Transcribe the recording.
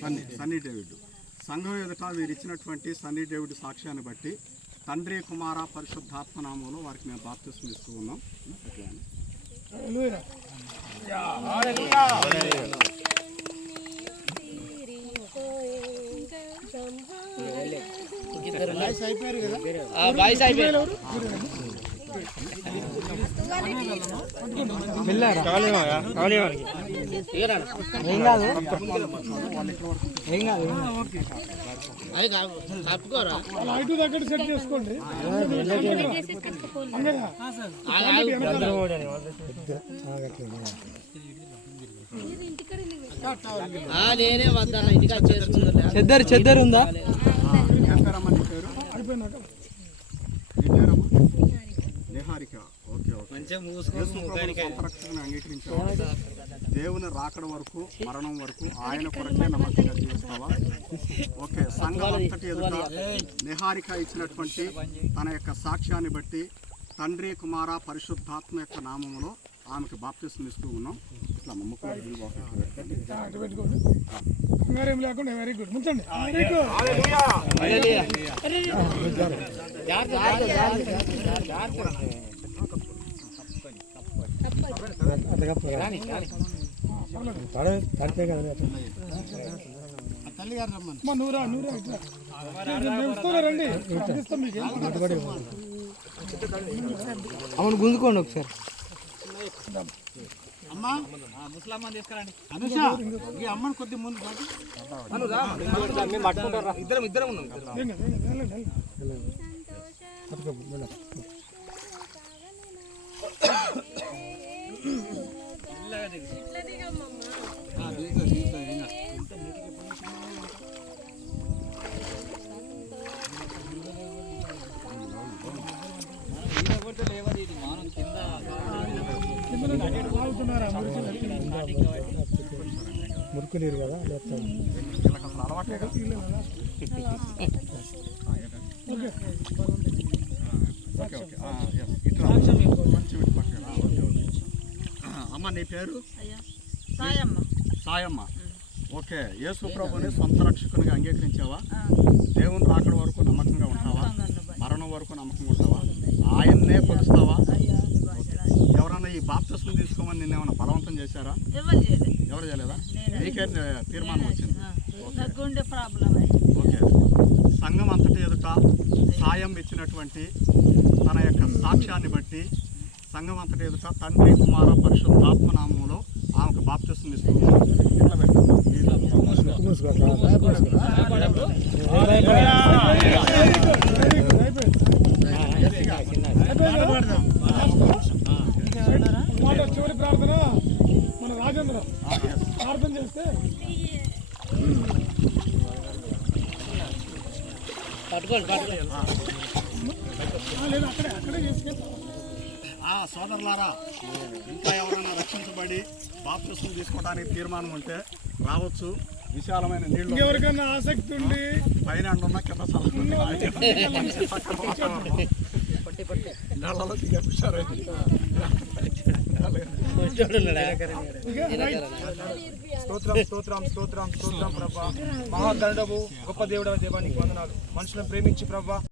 Sunny David సంఘం ఎదుట వీరు ఇచ్చినటువంటి సన్నీ డేవిడ్ సాక్ష్యాన్ని బట్టి తండ్రి కుమార పరిశుద్ధాత్మ నామంలో వారికి మేము బాప్తిస్మం ఇస్తూ ఉన్నాం. సెట్ చేసుకోండి. నేనే వద్దాను ఇంటికి చేసుకుంటా. చెద్దరు ఉందా? దేవుని రాకడ వరకు మరణం వరకు ఆయన కొరకే నమ్మకంగా జీవిస్తావా? ఓకే. సంఘం అంతటి ఎదుట నిహారిక ఇచ్చినటువంటి తన యొక్క సాక్ష్యాన్ని బట్టి తండ్రి కుమార పరిశుద్ధాత్మ యొక్క నామములో ఆమెకు బాప్తిస్మం ఇస్తూ ఉన్నాం. ఇట్లా లేకుండా వెరీ గుడ్ ముంచండి. రండి అవును గుంజుకోండి ఒకసారి. అమ్మా ముసలమ్మని తీసుకురండి. అమ్మని కొద్ది ముందు ఇద్దరం ఉన్నాం. మురికి నీరు కదా అమ్మ నీ పేరు? సాయమ్మ. ఓకే. యేసు ప్రభుని సొంత రక్షకునిగా అంగీకరించావా? దేవుని రాకడ వరకు నమ్మకంగా ఉంటావా? మరణం వరకు నమ్మకంగా ఉంటావా? ఆయన్నే కొలుస్తావా? ఎవరన్నా ఈ బాప్తిస్మం తీసుకోమని నిన్న ఏమైనా బలవంతం చేశారా? ఎవరు చేయలేదా? నీకే తీర్మానం వచ్చింది. ఓకే. సంఘం అంతటి ఎదుట సాయం ఇచ్చినటువంటి తన యొక్క సాక్ష్యాన్ని బట్టి సంఘం అంతటి ఎదుట తండ్రి కుమార పరిశుద్ధాత్మ నామంలో ఆమెకు బాప్తిస్మం ఇస్తూ ఇట్లా పెట్టారు. చివరి ప్రార్థన మన రాజేంద్ర ప్రార్థన చేస్తే సోదరులారా, ఇంకా ఎవరైనా రక్షించబడి బాప్తిస్మం తీసుకోవడానికి తీర్మానం ఉంటే రావచ్చు. విశాలమైన నీళ్ళు, ఎవరికైనా ఆసక్తి ఉండి పైన ఉన్న కింద స్తోత్రం ప్రభా. మహాగణుడవు గొప్ప దేవుడవ దేవానికి వందనాలు. మనుషులను ప్రేమించి ప్రభా